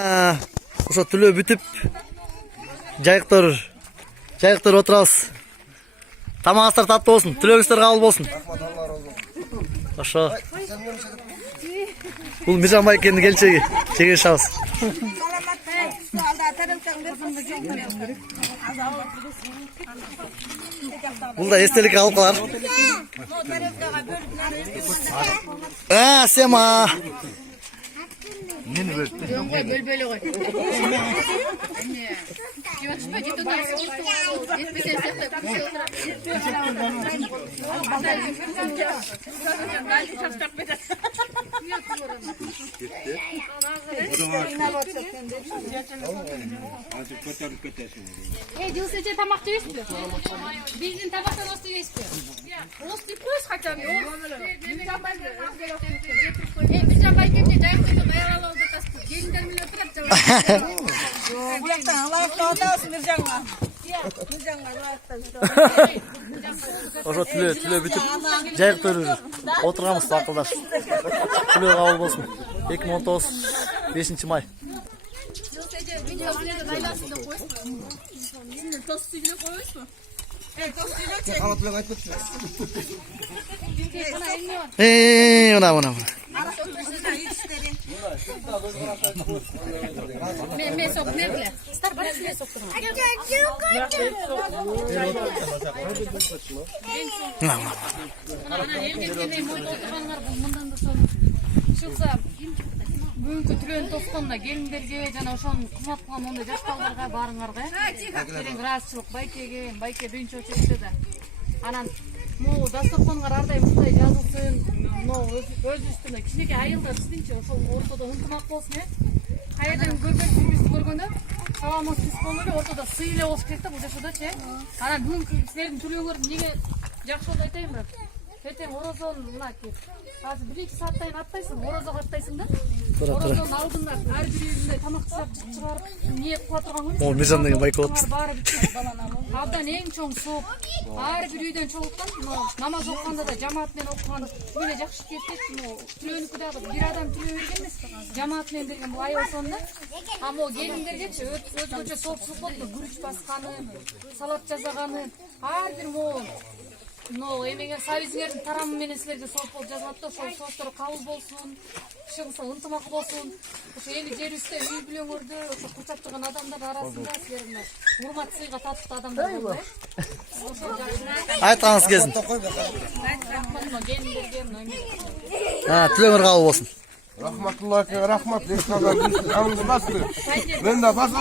Ошо түлөө бүтүп жайыктар отурабыз. Тамагыңыздар таттуу болсун, түлөгүңүздөр кабыл болсун. Ошо. Бул Миржан байкенин келчеги. Чеге шабыз. Бул да эстелик алып калар. Сема. Мени бөлдү. Бөлбөлө кой. Жылсече тамак жейсизби? Биздин табактан осты жейсизби? Осты коюш хотя бы. Миржан байкемде жайыктын аялалып жатасыз. Келиндер менен турат жабай. Буяктан алайыктап атабыз Миржанга. Миржанга алайыктап жүрөбүз. Ошо түлөө бүтүп жайыктар отурганбыз акылдашып. Түлөө кабыл болсун. 2019 5 май. Жылсече видео менен айласында коюшпу. Сиздин тост сүйлөп коюшпу? Калатылып айтпачы. Мына. Мен сок нергле. Стар барып мен соктурам. Бүгүнкү түлөөнү тосконуна келиндерге жана ошонун кызмат кылган мондай жаш балдарга баарыңарга терең ыраазычылык байке биринчи очередте да. Анан могу дасторконуңар ар дайым ушундай жазылсын, өз үстүнө кичинекей айылдар сиздинчи ошол ортодо ынтымак болсун, каерден көбөйүбүздү көргөндө саламыңыз түз болуп эле ортодо сый эле болуш керек да бул жашоодочу. Анан бүгүнкү силердин түлөөңөр эмнеге жакшы болду айтайын бирок. Эртең орозонун мынакей азыр 1-2 сааттайын аттайсың, орозого аттайсың да. Орозонун алдында ар бир үйүндө тамак жасап чыгарып ниет кыла турган көрүнөт. Могу Миржан деген байке болуп. Абдан эң чоң сооп. Ар бир үйдөн чогулткан, намаз окуганда да жамаат менен окуган эле жакшы кетет. Түлөөнүкү дагы бир адам түлөө берген эмес, жамаат менен берген бул айыл сонда. А могу келиндергечи өзгөчө соопчулук болду, күрүч басканы, салат жасаганы, ар бир могу эмеңер сабизиңердин тарамы менен силерге сооп болуп жазылат да, ошол сооптор кабыл болсун, кишиңиз ынтымак болсун. Ошо эли жерибизде үй бүлөңөрдө ошо курчап турган адамдар арасында силер мына урмат сыйга татыктуу адамдар болду. Айтканыңыз келсин. Түлөөңөр кабыл болсун. Рахматуллахи рахмат. Мен да басып